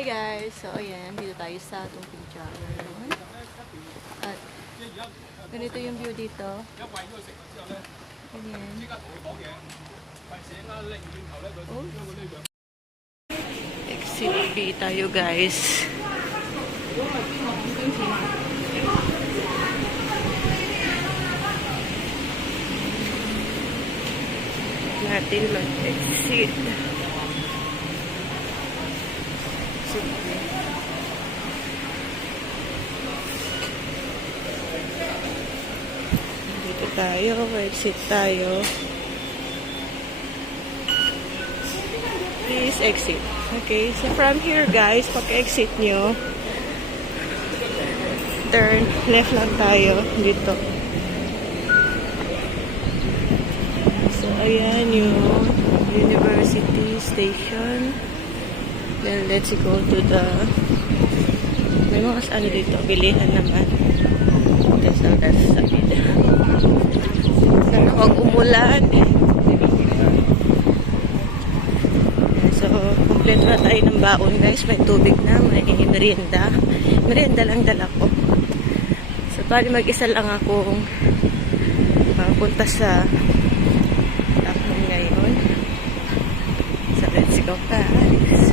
Hi guys! So ayan, dito tayo sa Tungping Tower. At ganito yung view dito. Ayan. Oh. Exit B tayo guys. Natin mag-exit. Dito tayo, exit tayo. Please exit. Okay, so from here guys, pag-exit nyo, turn left lang tayo dito. So ayan yung University Station. Then let's go to the, may mga ano dito, bilihan naman. That's how that's side. Sana huwag umulan. So, kompleto na tayo ng baon guys. May tubig na, may merienda. Merienda lang dala ko. So, pari mag-isa lang akong punta sa Takman ngayon. So, let's go guys.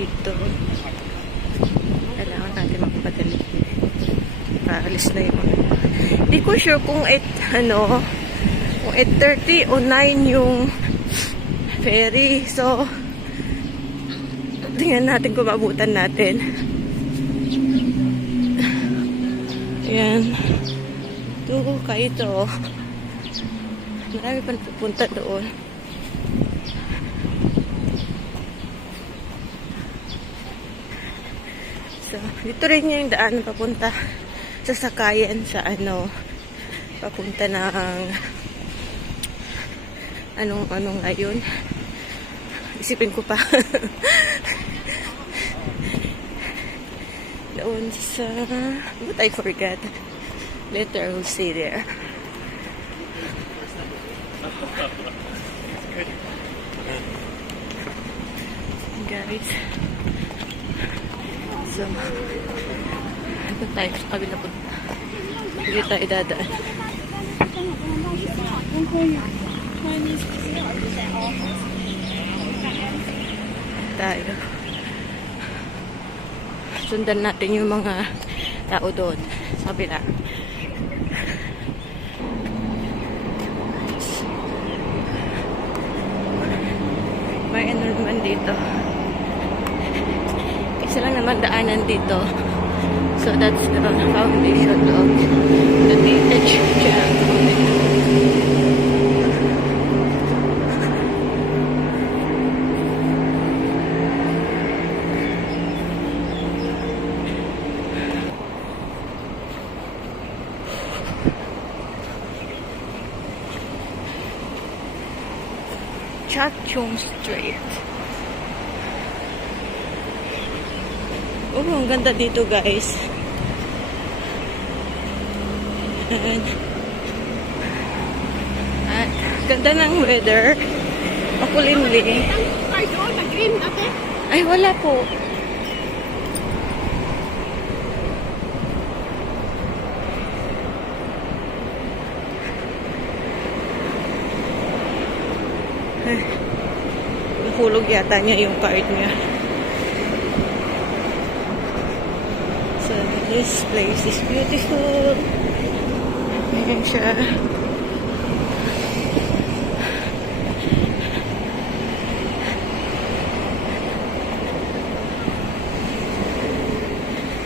Dito kailangan natin magpadali, alis na yung mga, hindi ko sure kung kung 8:30 o 9 yung ferry. So tingnan natin kung maabutan natin. Ayan, ito marami pa pupunta doon. So, dito rin yung daan papunta sa sakayan sa papunta ng anong ngayon. Isipin ko pa. Doon sa, but I forgot. Later, we'll see there. Guys. So, ito tayo sa kabila punta. Hindi tayo dadaan. Tayo. Sundan natin yung mga tao doon sa kabila. May ano naman dito. Isa lang naman daanan dito. So that's the foundation of the DH Channel. Chachong Street. Oh, ang ganda dito guys. At ganda ng weather. Makulimlim. Ay, wala po. Ay, nahulog yata niya yung card niya. So, this place is beautiful. Ayan siya.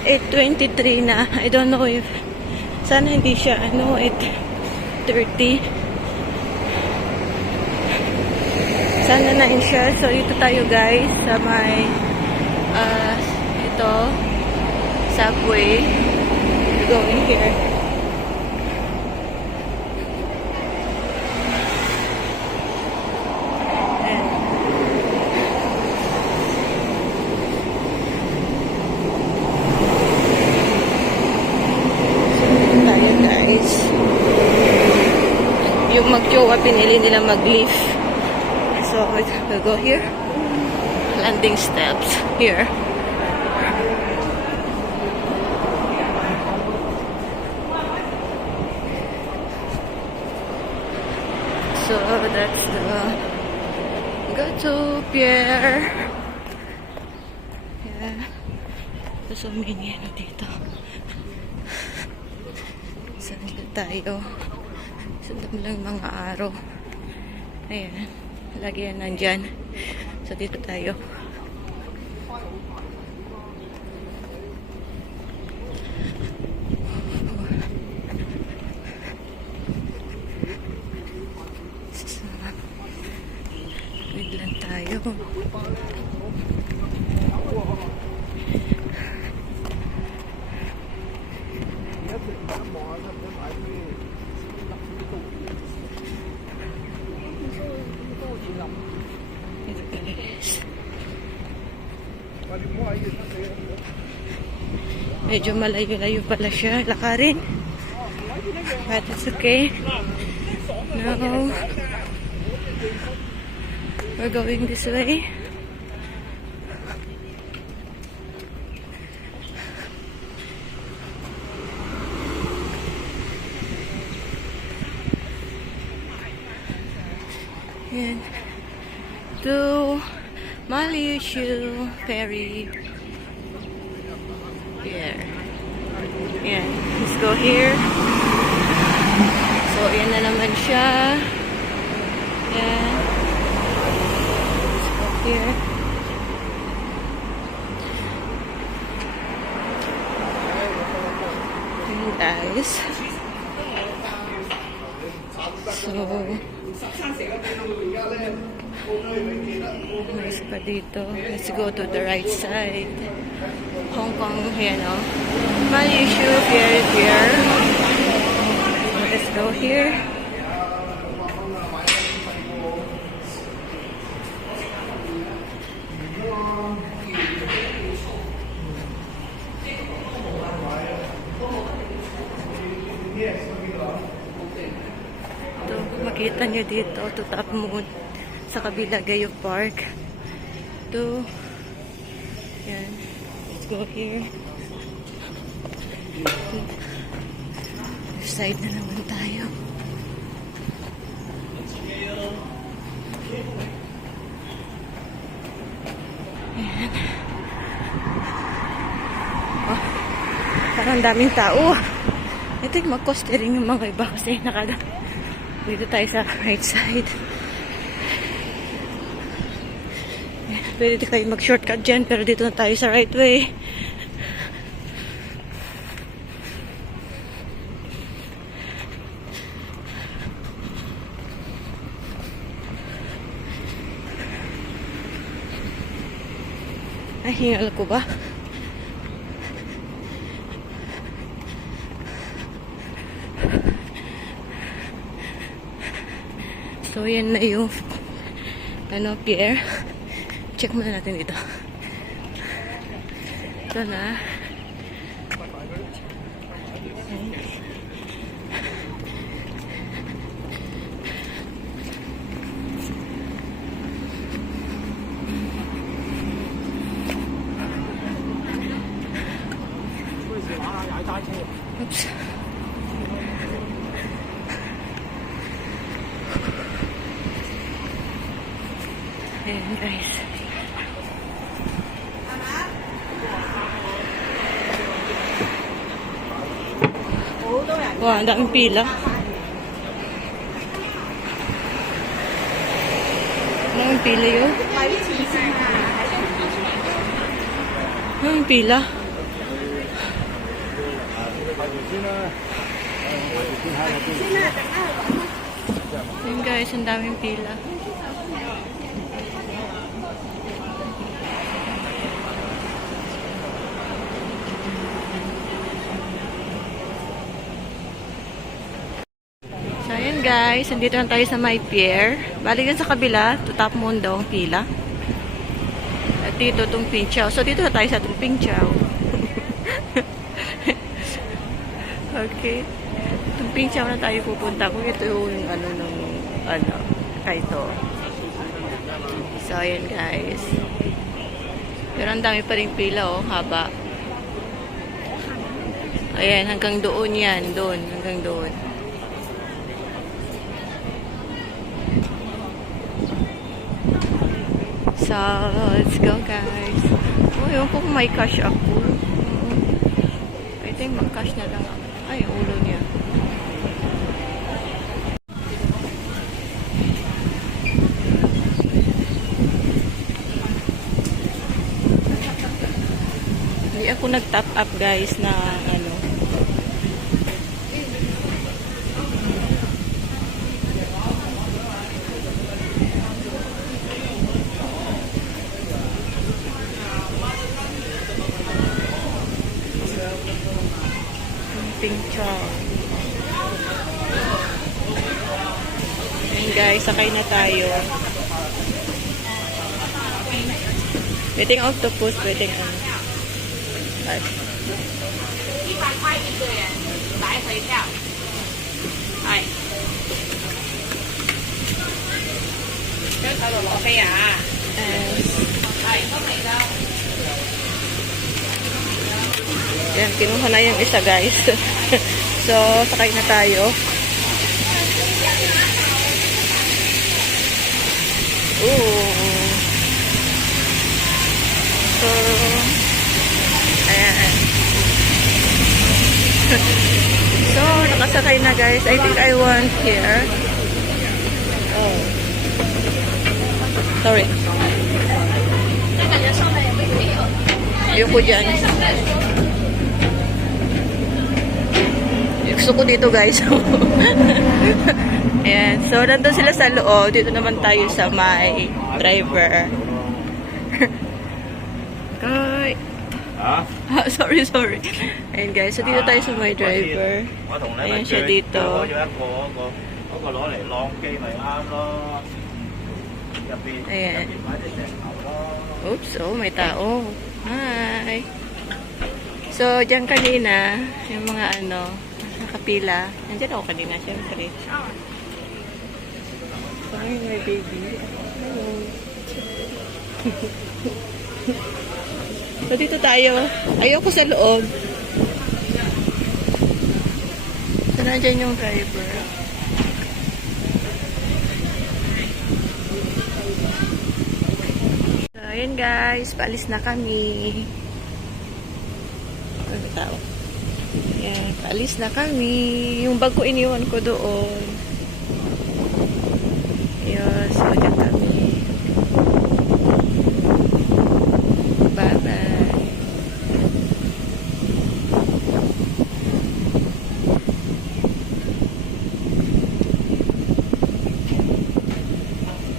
$8:23 na. I don't know if sana hindi siya 8:30. Sana na siya. So, dito tayo guys sa may ito subway. Going here. Yung mag-jowa, pinili nila mag-leaf. So, we'll go here. Landing steps here. So, that's the go-to pier. Yeah. So, many ano dito. Saan na tayo? So, dami lang mga araw. Ayan. Lagi yan nandyan. So, dito tayo. So, biglang tayo. Medyo malayo-layo pala siya. Lakarin. But it's okay. Now, we're going this way. And to Maliushu Ferry. Here. Yan. Let's go here. So, yan na naman siya. Yan. Let's go here. Yan, guys. So, nice pa dito. Let's go to the right side. Hong Kong, yan o. Maliushu Ferry Pier. So, let's go here. Ito, makita nyo dito, to Top Moon sa kabila Gayo Park. Ito, yan. Let's go here. Left side na naman tayo. Ayan. Oh, parang daming tao. Ito yung mag-costering yung mga iba kasi dito tayo sa right side. Ayan, pwede kayo mag-shortcut dyan pero dito na tayo sa right way. Ay, hingal ko ba? So, yan na yung pier. Check muna natin dito. Ito na. Oops. Ayan, guys. Wah, ang daming pila. Ang pila yun? Ang pila. Ayan, guys, ang daming pila. So, ayan guys, nandito na tayo sa my pier. Balik sa kabila, to Top Moon daw ang pila. At dito, Tung Ping Chau. So, dito na tayo sa Tung Ping Chau. Okay. Tung Ping Chow na tayo pupunta. Kung ito yung Kaito. So, ayan guys. Pero ang dami pa rin pila, oh. Haba. Ayan, hanggang doon yan. Doon, hanggang doon. So, let's go guys. Oh, yun kung may cash ako. I think mag-cash na lang ako. Ay, ulo niya. Hindi ako nag-top up guys na ano. Ping Chow. Ayan guys, sakay na tayo. Pwedeng octopus, pwedeng ano. At, 100块一个人，来回票。係。張手度攞飛啊！係都未啦。yan, kinuha na yung isa guys. So, sakay na tayo. Ooh. So, ayan. So, nakasakay na guys. I think I want here. Oh. Sorry. Ayoko dyan. Gusto ko dito guys. Ayan. So, nandun sila sa loob. Dito naman tayo sa my driver. Okay. Sorry. Ayan guys. So, dito tayo sa my driver. Ayan siya dito. Ayan. Oops. Oh, may tao. Hi. So, dyan kanina, yung mga nakapila. Nandiyan ako kanina, syempre. Sorry, my baby. Hello. So, dito tayo. Ayoko sa loob. So, nandiyan yung driver. So, ayun guys. Paalis na kami. Ano tao? Ayan, paalis na kami. Yung bag ko iniwan ko doon. Ayan, so dyan kami. Bye-bye.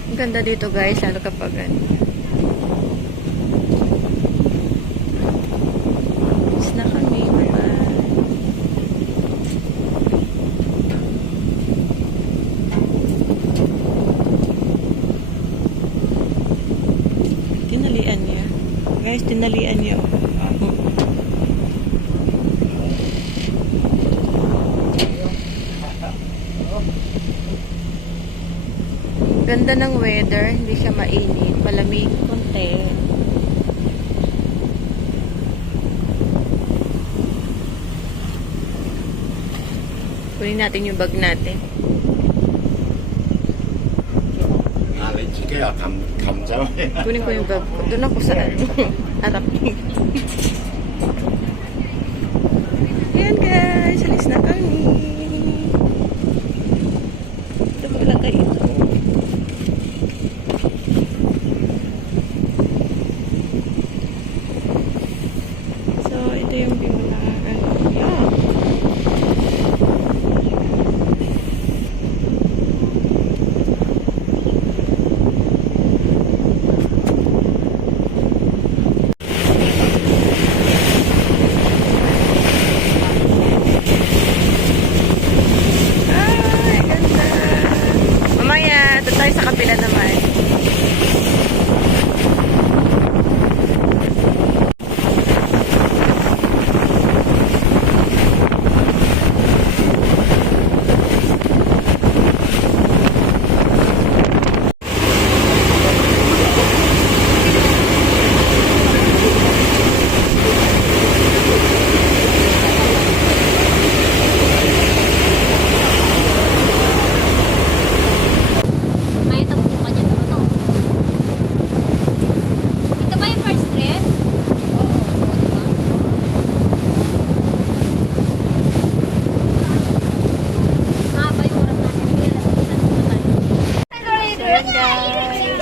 Ang ganda dito guys, lalo kapag na kami. Bye-bye. Tinalian niya. Guys, tinalian niya. Ganda ng weather. Hindi siya mainit. Malamig konti. Kunin natin yung bag natin. Kunin ko yung bag ko. Doon ako sa harap. Ayan guys, alis na kami. Ito ko lang kayo ito. So, ito yung view na yeah. Sa kapila naman. Ayan guys.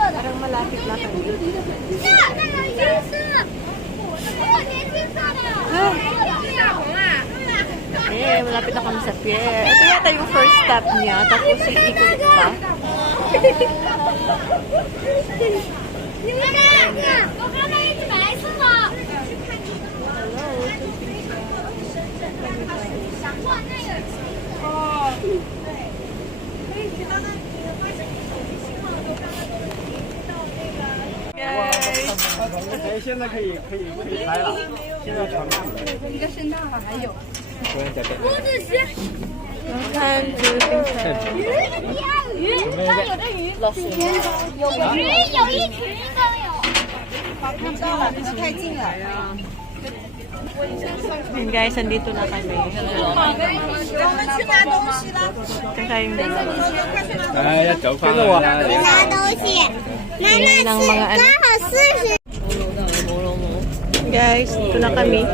Parang malapit na kami. Eh, malapit na kami sa pier. Ito yata yung first stop niya. Tapos ikot pa. 你们看，我刚才一直白色的。哇，那个哦，可以提到那里的发现你手机信号都刚刚都已经到那个。 Guys. 现在可以开了，现在传上了。一个圣诞了，还有。不用再给。我这些 Welcome to Pinchay. 鱼，上有这鱼，有个鱼，有一群都有。看不到了，可能太近了。 Ayan guys, andito na kami. 我们去拿东西了。 Kakain na. 哎，要走翻了。拿东西，妈妈刚好40。 Guys, ito na kami.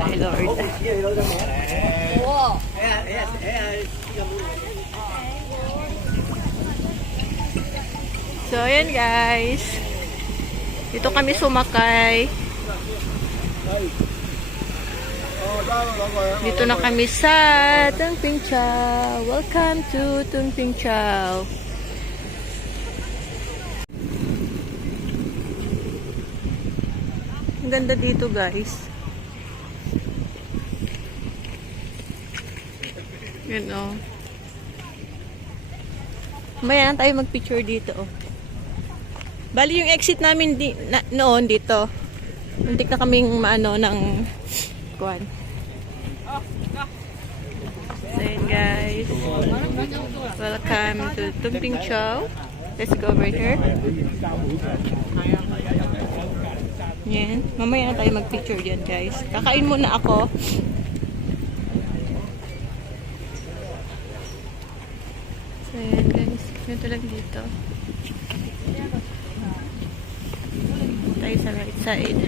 Ay, Lord. So, ayan guys. Dito kami sumakay. Dito na kami sa Tung Ping Chow. Welcome to Tung Ping Chow. Ang ganda dito guys. Yan o. Maya na tayo mag-picture dito oh. Bali yung exit namin noon dito. Muntik na kaming maano ng kuwan. So yun guys. Welcome to Tung Ping Chow. Let's go over here. Yan. Mamaya na tayo mag-picture dyan guys. Kakain muna ako. So yan guys. Ganito lang dito. Tayo sa right side.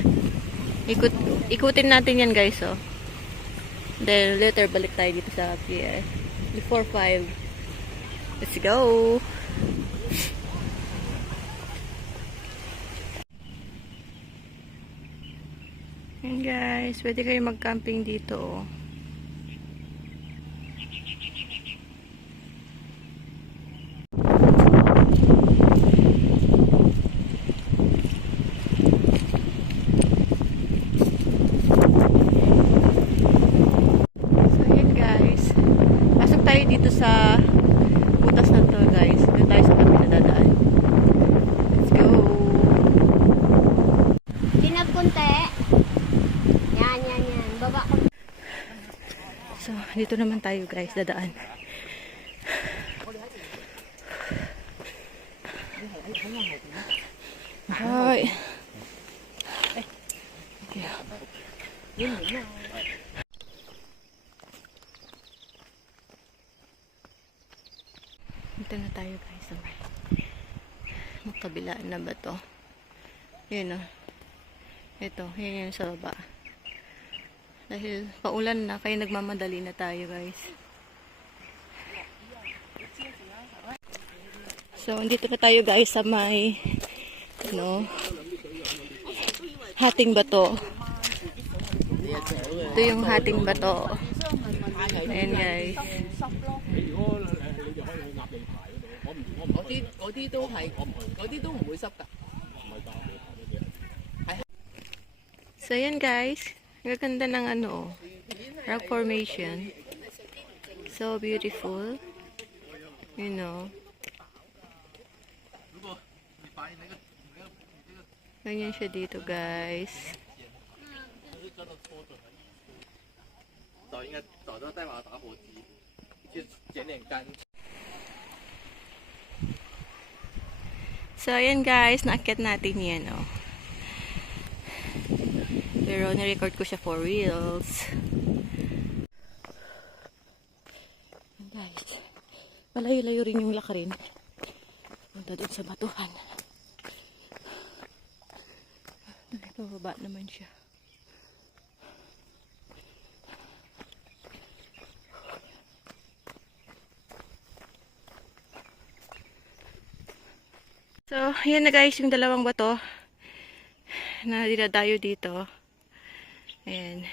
Ikutin natin yan guys oh. Then later balik tayo dito sa pier. Before 5. Let's go! Yan guys, pwede kayo mag-camping dito oh. Dito sa butas na to guys. Dito tayo sa kami nadadaan. Let's go! Pinapunte. Yan. Baba ko. So, dito naman tayo guys. Dadaan. Hi! Dito na tayo guys. Magkabilaan na ba to? Yun o. Ito. Yun yung sa baba. Dahil paulan na. Kaya nagmamadali na tayo guys. So, dito na tayo guys sa may hating bato. Ito yung hating bato. Ayan guys. 嗰啲都係，嗰啲都唔會濕㗎。 So, yan guys. Gaganda ng rock formation. So beautiful. You know. Ganyan siya dito guys. 就應該就都低話打火機，就剪點乾。 So, ayan guys, naakyat natin yan, oh. Pero, nirecord ko siya for reels. Ayan guys. Malayo-layo rin yung lakarin. Punta din sa batuhan. Pababa naman siya. So, yan na guys, yung dalawang bato na dinadayo dito. Ayan.